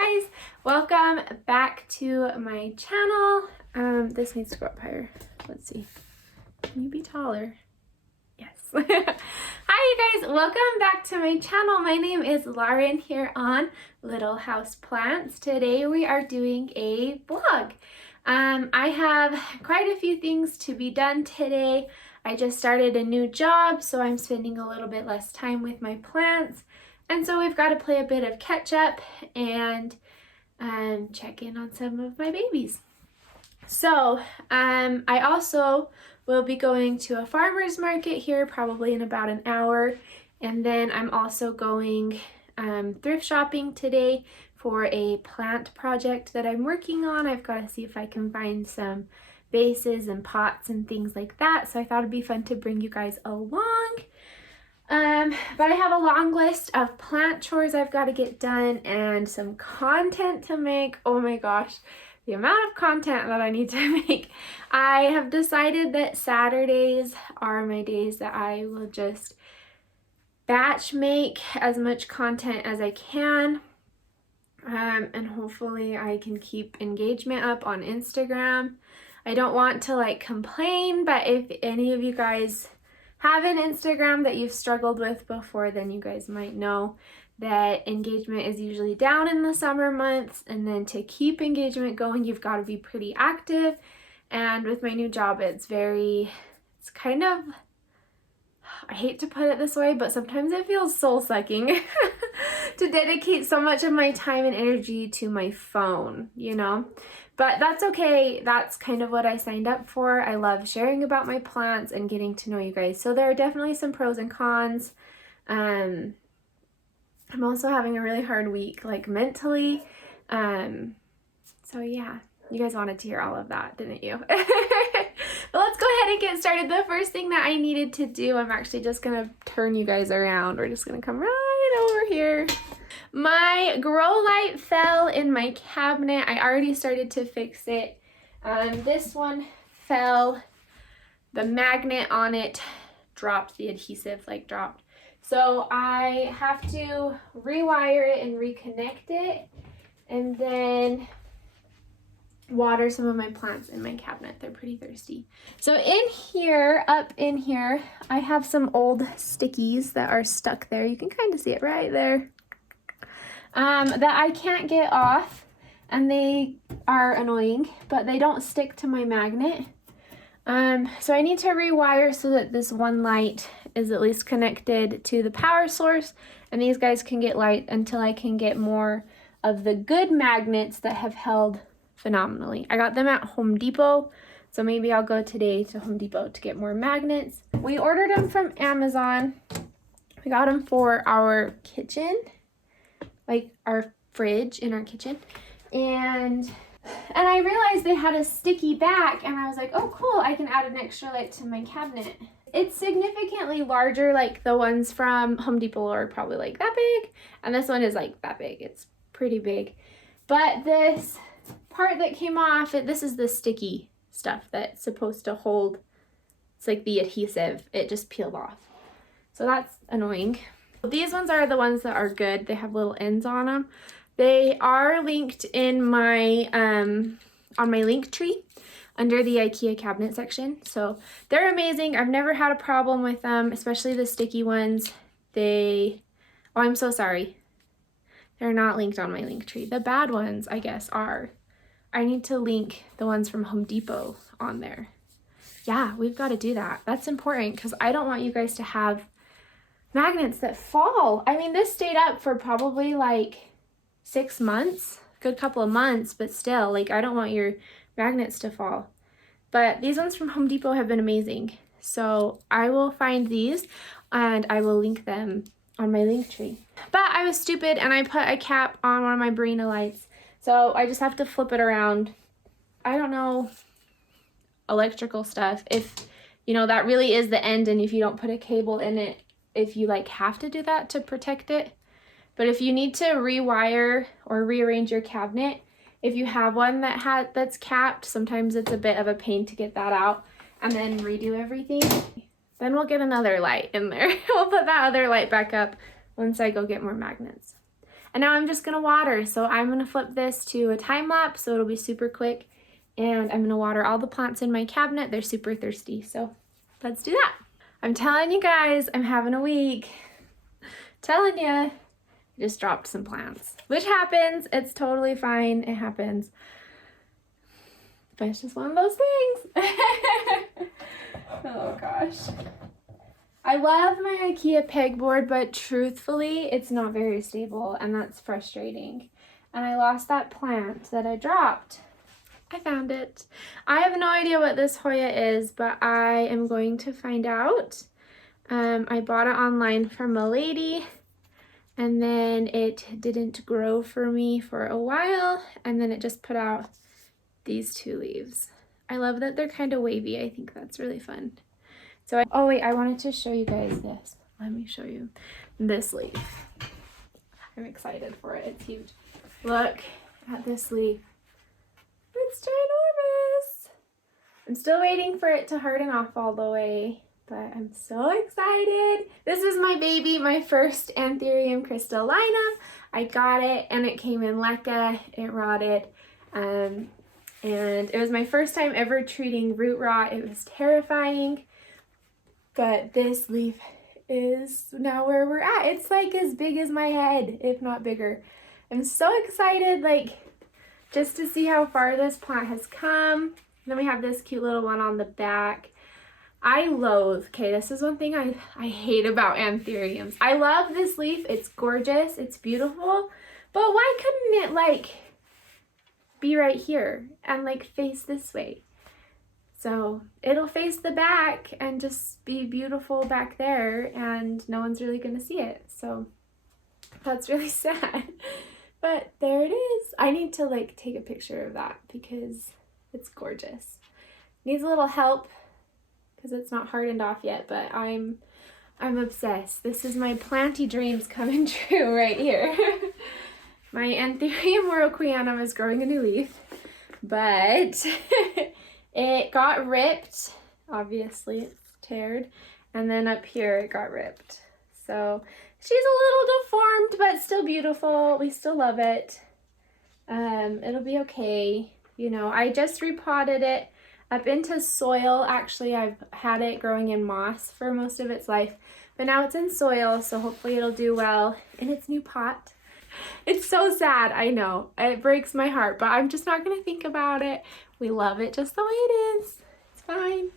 guys, welcome back to my channel. This needs to go up higher. Let's see. Can you be taller? Yes. Hi you guys, welcome back to my channel. My name is Lauren here on Little House Plants. Today we are doing a vlog. I have quite a few things to be done today. I just started a new job, so I'm spending a little bit less time with my plants. And so we've got to play a bit of catch up and check in on some of my babies. So I also will be going to a farmer's market here probably in about an hour. And then I'm also going thrift shopping today for a plant project that I'm working on. I've got to see if I can find some vases and pots and things like that. So I thought it'd be fun to bring you guys along. But I have a long list of plant chores I've got to get done and some content to make. Oh my gosh, the amount of content that I need to make. I have decided that Saturdays are my days that I will just batch make as much content as I can. And hopefully I can keep engagement up on Instagram. I don't want to like complain, but if any of you guys have an Instagram that you've struggled with before, then you guys might know that engagement is usually down in the summer months, and then to keep engagement going, you've got to be pretty active. And with my new job, it's kind of, I hate to put it this way, but sometimes it feels soul-sucking to dedicate so much of my time and energy to my phone, you know? But that's okay. That's kind of what I signed up for. I love sharing about my plants and getting to know you guys. So there are definitely some pros and cons. I'm also having a really hard week, like mentally. So yeah, you guys wanted to hear all of that, didn't you? But let's go ahead and get started. The first thing that I needed to do, I'm actually just gonna turn you guys around. We're just gonna come right over here. My grow light fell in my cabinet. I already started to fix it. This one fell. The magnet on it dropped, the adhesive dropped. So I have to rewire it and reconnect it, and then water some of my plants in my cabinet. They're pretty thirsty. So up in here, I have some old stickies that are stuck there. You can kind of see it right there. That I can't get off, and they are annoying, but they don't stick to my magnet. So I need to rewire so that this one light is at least connected to the power source, and these guys can get light until I can get more of the good magnets that have held phenomenally. I got them at Home Depot, so maybe I'll go today to Home Depot to get more magnets. We ordered them from Amazon. We got them for our kitchen, like our fridge in our kitchen, and I realized they had a sticky back, and I was like, oh cool, I can add an extra light to my cabinet. It's significantly larger, like the ones from Home Depot are probably like that big, and this one is like that big. It's pretty big. But this part that came off, this is the sticky stuff that's supposed to hold, it's like the adhesive, it just peeled off. So that's annoying. These ones are the ones that are good. They have little ends on them. They are linked in my on my link tree under the IKEA cabinet section. So they're amazing. I've never had a problem with them, especially the sticky ones. Oh, I'm so sorry. They're not linked on my link tree. The bad ones, I guess, are. I need to link the ones from Home Depot on there. Yeah, we've got to do that. That's important because I don't want you guys to have magnets that fall. I mean, this stayed up for probably like 6 months, a good couple of months, but still, like, I don't want your magnets to fall. But these ones from Home Depot have been amazing. So I will find these and I will link them on my link tree. But I was stupid and I put a cap on one of my Barina lights. So I just have to flip it around. I don't know electrical stuff. If, you know, that really is the end, and if you don't put a cable in it, if you like have to do that to protect it. But if you need to rewire or rearrange your cabinet, if you have one that's capped, sometimes it's a bit of a pain to get that out and then redo everything. Then we'll get another light in there. We'll put that other light back up once I go get more magnets. And now I'm just gonna water. So I'm gonna flip this to a time lapse so it'll be super quick. And I'm gonna water all the plants in my cabinet. They're super thirsty, so let's do that. I'm telling you guys, I'm having a week. Telling you, I just dropped some plants, which happens. It's totally fine. It happens. But it's just one of those things. Oh gosh. I love my IKEA pegboard, but truthfully, it's not very stable, and that's frustrating. And I lost that plant that I dropped. I found it. I have no idea what this Hoya is, but I am going to find out. I bought it online from a lady, and then it didn't grow for me for a while, and then it just put out these 2 leaves. I love that they're kind of wavy. I think that's really fun. So, oh wait, I wanted to show you guys this. Let me show you this leaf. I'm excited for it. It's huge. Look at this leaf. It's ginormous. I'm still waiting for it to harden off all the way, but I'm so excited. This is my baby, my first Anthurium crystallina. I got it and it came in leca. It rotted. And it was my first time ever treating root rot. It was terrifying. But this leaf is now where we're at. It's like as big as my head, if not bigger. I'm so excited, like, just to see how far this plant has come. Then we have this cute little one on the back. I loathe, okay, this is one thing I hate about anthuriums. I love this leaf. It's gorgeous. It's beautiful. But why couldn't it, like, be right here and, like, face this way? So it'll face the back and just be beautiful back there, and no one's really gonna see it. So that's really sad. But there it is. I need to like take a picture of that because it's gorgeous. Needs a little help because it's not hardened off yet, but I'm obsessed. This is my planty dreams coming true right here. My Anthurium Moroquianum is growing a new leaf, but it got ripped. Obviously, it's teared. And then up here, it got ripped. So she's a little deformed, but still beautiful. We still love it. It'll be okay. You know, I just repotted it up into soil. Actually, I've had it growing in moss for most of its life, but now it's in soil, so hopefully it'll do well in its new pot. It's so sad, I know. It breaks my heart, but I'm just not gonna think about it. We love it just the way it is. It's fine.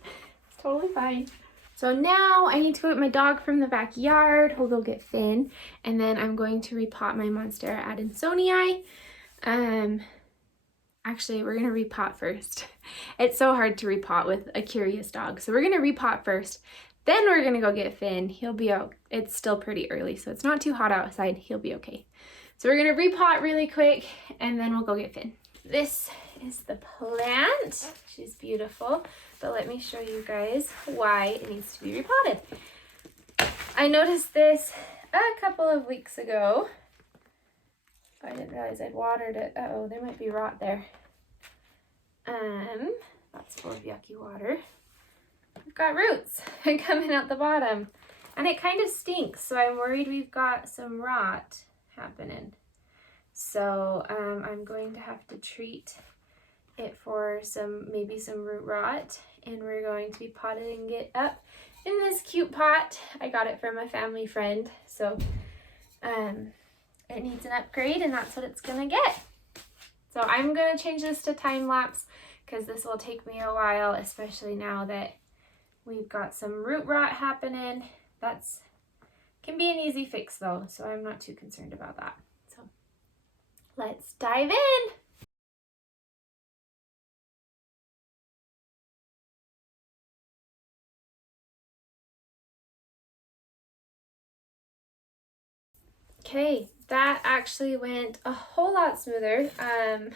It's totally fine. So now I need to go get my dog from the backyard. We'll go get Finn, and then I'm going to repot my Monstera Adansonii. Actually, we're gonna repot first. It's so hard to repot with a curious dog. So we're gonna repot first. Then we're gonna go get Finn. He'll be out. It's still pretty early, so it's not too hot outside. He'll be okay. So we're gonna repot really quick, and then we'll go get Finn. This is the plant. She's beautiful, but let me show you guys why it needs to be repotted. I noticed this a couple of weeks ago. I didn't realize I'd watered it. Uh-oh, there might be rot there. That's full of yucky water. We've got roots coming out the bottom, and it kind of stinks, so I'm worried we've got some rot happening. So I'm going to have to treat it for maybe some root rot, and we're going to be potting it up in this cute pot. I got it from a family friend, so it needs an upgrade, and that's what it's gonna get. So I'm gonna change this to time lapse because this will take me a while, especially now that we've got some root rot happening. That's can be an easy fix though, so I'm not too concerned about that. So let's dive in. Okay, that actually went a whole lot smoother than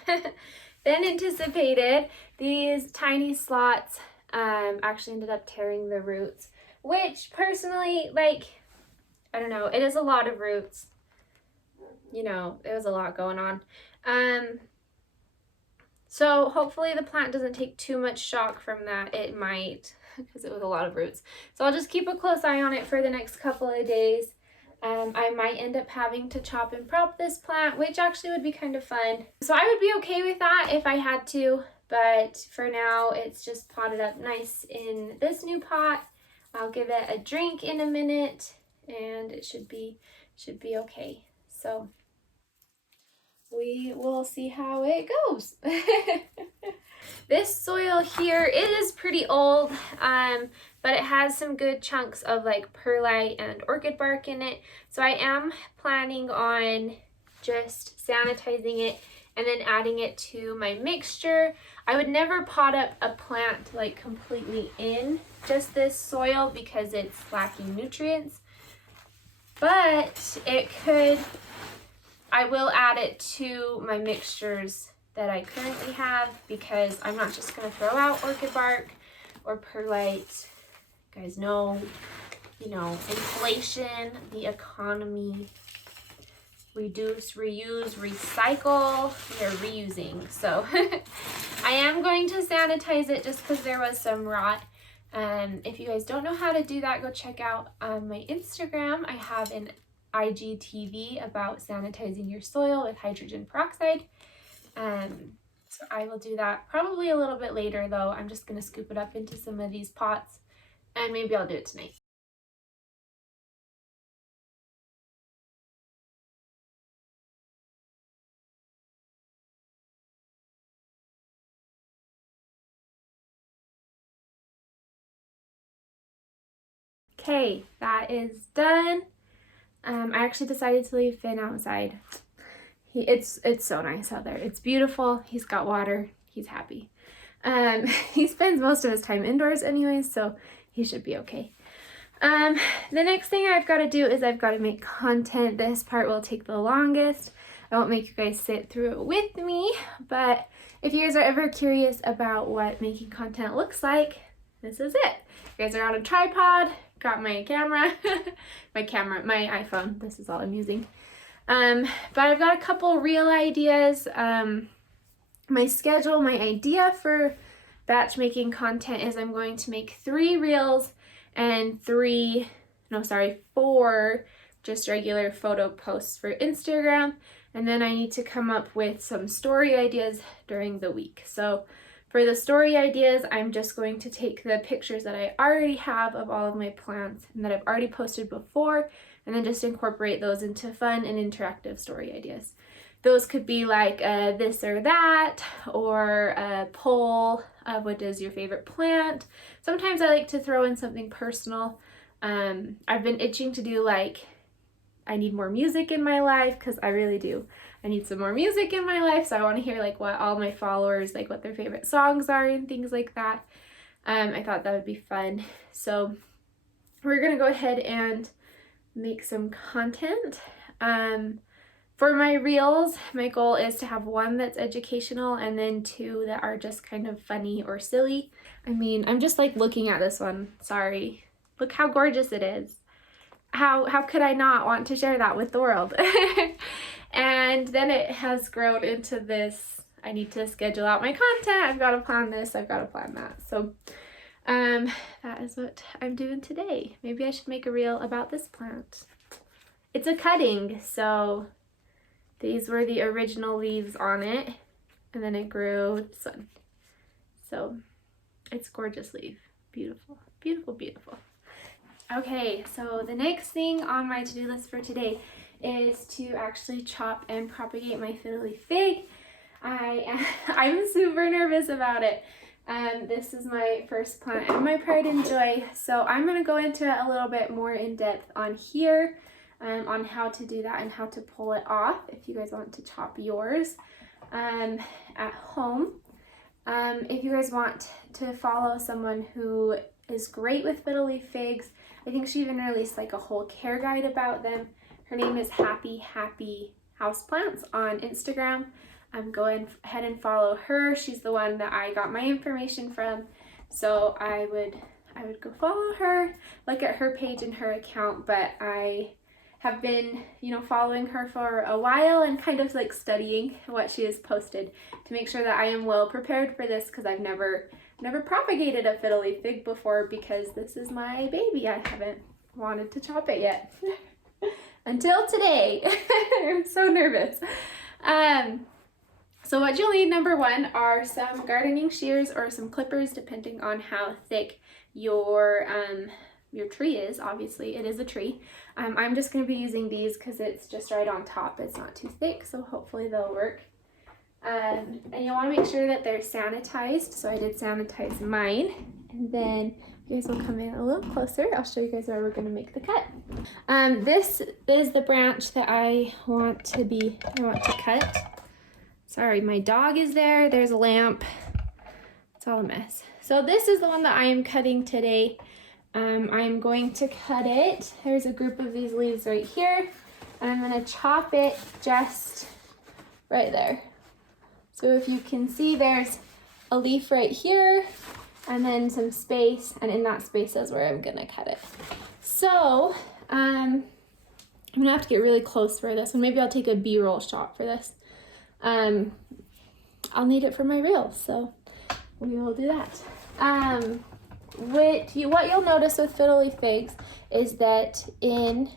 anticipated. These tiny slots actually ended up tearing the roots, which personally, like, I don't know, it is a lot of roots. You know, it was a lot going on. So hopefully the plant doesn't take too much shock from that. It might, because it was a lot of roots. So I'll just keep a close eye on it for the next couple of days. I might end up having to chop and prop this plant, which actually would be kind of fun. So I would be okay with that if I had to, but for now it's just potted up nice in this new pot. I'll give it a drink in a minute and it should be okay. So we will see how it goes. This soil here, it is pretty old, but it has some good chunks of like perlite and orchid bark in it. So I am planning on just sanitizing it and then adding it to my mixture. I would never pot up a plant like completely in just this soil because it's lacking nutrients, but it could, I will add it to my mixtures that I currently have because I'm not just going to throw out orchid bark or perlite. You guys know, you know, inflation, the economy, reduce, reuse, recycle, we are reusing. So I am going to sanitize it just because there was some rot. If you guys don't know how to do that, go check out my Instagram. I have an IGTV about sanitizing your soil with hydrogen peroxide. So I will do that probably a little bit later though. I'm just going to scoop it up into some of these pots and maybe I'll do it tonight. Okay, that is done. I actually decided to leave Finn outside. It's so nice out there. It's beautiful. He's got water. He's happy. He spends most of his time indoors anyways, so he should be okay. The next thing I've got to do is I've got to make content. This part will take the longest. I won't make you guys sit through it with me, but if you guys are ever curious about what making content looks like, this is it. You guys are on a tripod, got my camera, my iPhone. This is all I'm using. But I've got a couple reel ideas. My schedule, my idea for batch making content is I'm going to make 3 reels and 4 just regular photo posts for Instagram. And then I need to come up with some story ideas during the week. So for the story ideas, I'm just going to take the pictures that I already have of all of my plants and that I've already posted before, and then just incorporate those into fun and interactive story ideas. Those could be like this or that, or a poll of what is your favorite plant. Sometimes I like to throw in something personal. I've been itching to do like, I need more music in my life, because I really do. I need some more music in my life, so I want to hear like what all my followers, like what their favorite songs are and things like that. I thought that would be fun. So we're gonna go ahead and make some content. For my reels, my goal is to have 1 that's educational and then 2 that are just kind of funny or silly. I mean, I'm just like looking at this one. Sorry. Look how gorgeous it is. How could I not want to share that with the world? And then it has grown into this, I need to schedule out my content. I've got to plan this. I've got to plan that. So that is what I'm doing today. Maybe I should make a reel about this plant. It's a cutting, so these were the original leaves on it, and then it grew this one. So it's a gorgeous leaf. Beautiful, beautiful, beautiful. Okay, so the next thing on my to-do list for today is to actually chop and propagate my fiddly fig. I'm super nervous about it. This is my first plant and my pride and joy, so I'm going to go into it a little bit more in depth on here, on how to do that and how to pull it off if you guys want to chop yours at home. If you guys want to follow someone who is great with fiddly figs, I think she even released like a whole care guide about them. Her name is Happy Houseplants on Instagram. Go ahead and follow her. She's the one that I got my information from. So I would go follow her, look at her page and her account, but I have been, following her for a while and kind of like studying what she has posted to make sure that I am well prepared for this, because I've never propagated a fiddly fig before, because this is my baby. I haven't wanted to chop it yet. Until today. I'm so nervous. So what you'll need, number one, are some gardening shears or some clippers, depending on how thick your tree is. Obviously, it is a tree. I'm just going to be using these because it's just right on top. It's not too thick, so hopefully they'll work. And you want to make sure that they're sanitized. So I did sanitize mine. And then you guys will come in a little closer. I'll show you guys where we're going to make the cut. This is the branch that I want to cut. Sorry, my dog is there. There's a lamp. It's all a mess. So this is the one that I am cutting today. I'm going to cut it. There's a group of these leaves right here. And I'm going to chop it just right there. So if you can see, there's a leaf right here and then some space. And in that space is where I'm going to cut it. So I'm going to have to get really close for this one. Maybe I'll take a B-roll shot for this. I'll need it for my reels, so we will do that. What you'll notice with fiddle leaf figs is that Finn,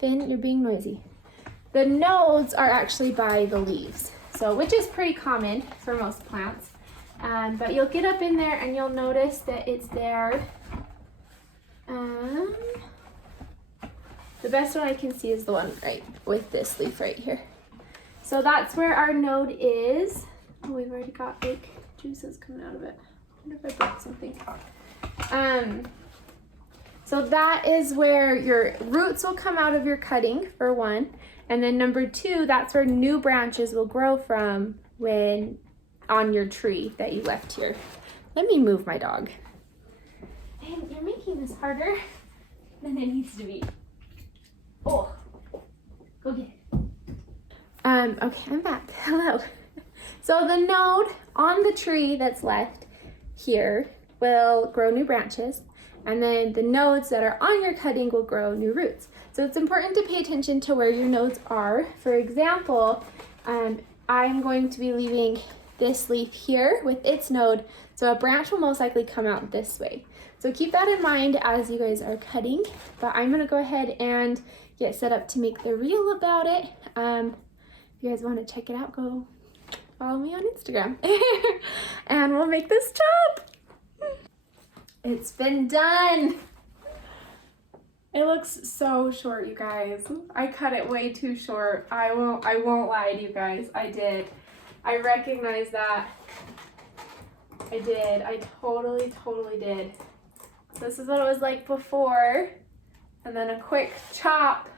you're being noisy. The nodes are actually by the leaves, so which is pretty common for most plants. But you'll get up in there and you'll notice that it's there. The best one I can see is the one right with this leaf right here. So that's where our node is. Oh, we've already got like juices coming out of it. I wonder if I broke something. So that is where your roots will come out of your cutting, for one. And then number two, that's where new branches will grow from when on your tree that you left here. Let me move my dog. Man, you're making this harder than it needs to be. Oh, go get it. Okay, I'm back. Hello. So the node on the tree that's left here will grow new branches, and then the nodes that are on your cutting will grow new roots. So it's important to pay attention to where your nodes are. For example, I'm going to be leaving this leaf here with its node, so a branch will most likely come out this way. So keep that in mind as you guys are cutting, but I'm gonna go ahead and get set up to make the reel about it. If you guys want to check it out, go follow me on Instagram and we'll make this chop. It's been done. It looks so short, you guys. I cut it way too short. I won't lie to you guys. I did. I recognize that. I did. I totally did. This is what it was like before, and then a quick chop,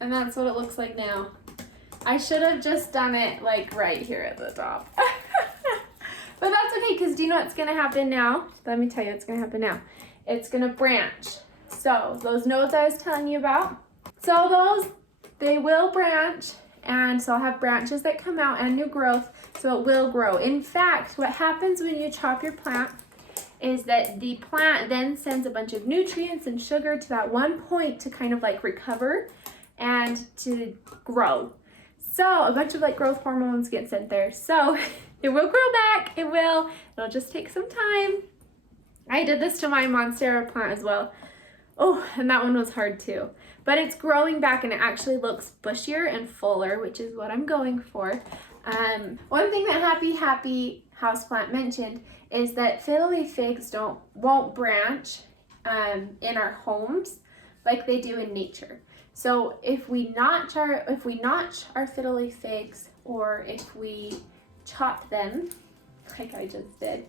and that's what it looks like now. I should have just done it like right here at the top. But that's okay, because do you know what's gonna happen now? Let me tell you what's gonna happen now. It's gonna branch. So those nodes I was telling you about, they will branch, and so I'll have branches that come out and new growth, so it will grow. In fact, what happens when you chop your plant is that the plant then sends a bunch of nutrients and sugar to that one point to kind of like recover and to grow. So a bunch of like growth hormones get sent there. So it will grow back, it'll just take some time. I did this to my Monstera plant as well. Oh, and that one was hard too. But it's growing back and it actually looks bushier and fuller, which is what I'm going for. One thing that Happy Houseplant mentioned is that fiddle leaf figs won't branch in our homes like they do in nature. So if we notch our fiddle leaf figs, or if we chop them like I just did,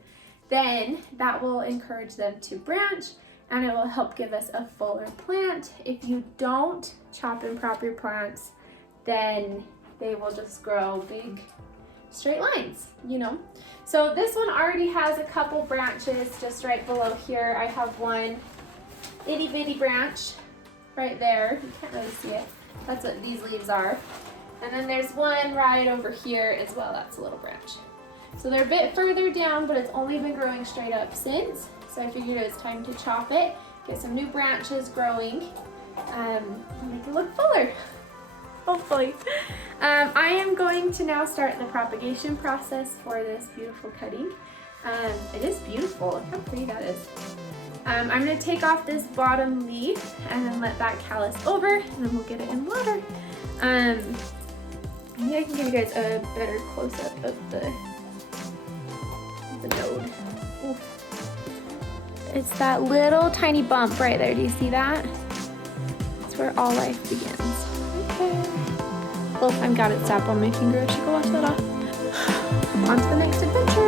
then that will encourage them to branch and it will help give us a fuller plant. If you don't chop and prop your plants, then they will just grow big straight lines, you know. So this one already has a couple branches just right below here. I have one itty bitty branch right there. You can't really see it. That's what these leaves are. And then there's one right over here as well. That's a little branch. So they're a bit further down, but it's only been growing straight up since. So I figured it was time to chop it, get some new branches growing, make it look fuller, hopefully. I am going to now start the propagation process for this beautiful cutting. It is beautiful. Look how pretty that is. I'm going to take off this bottom leaf and then let that callus over, and then we'll get it in water. Maybe I can give you guys a better close-up of the node. Oof. It's that little tiny bump right there. Do you see that? That's where all life begins. Okay. Well, if I've got it stopped on my finger, I should go wash that off. On to the next adventure.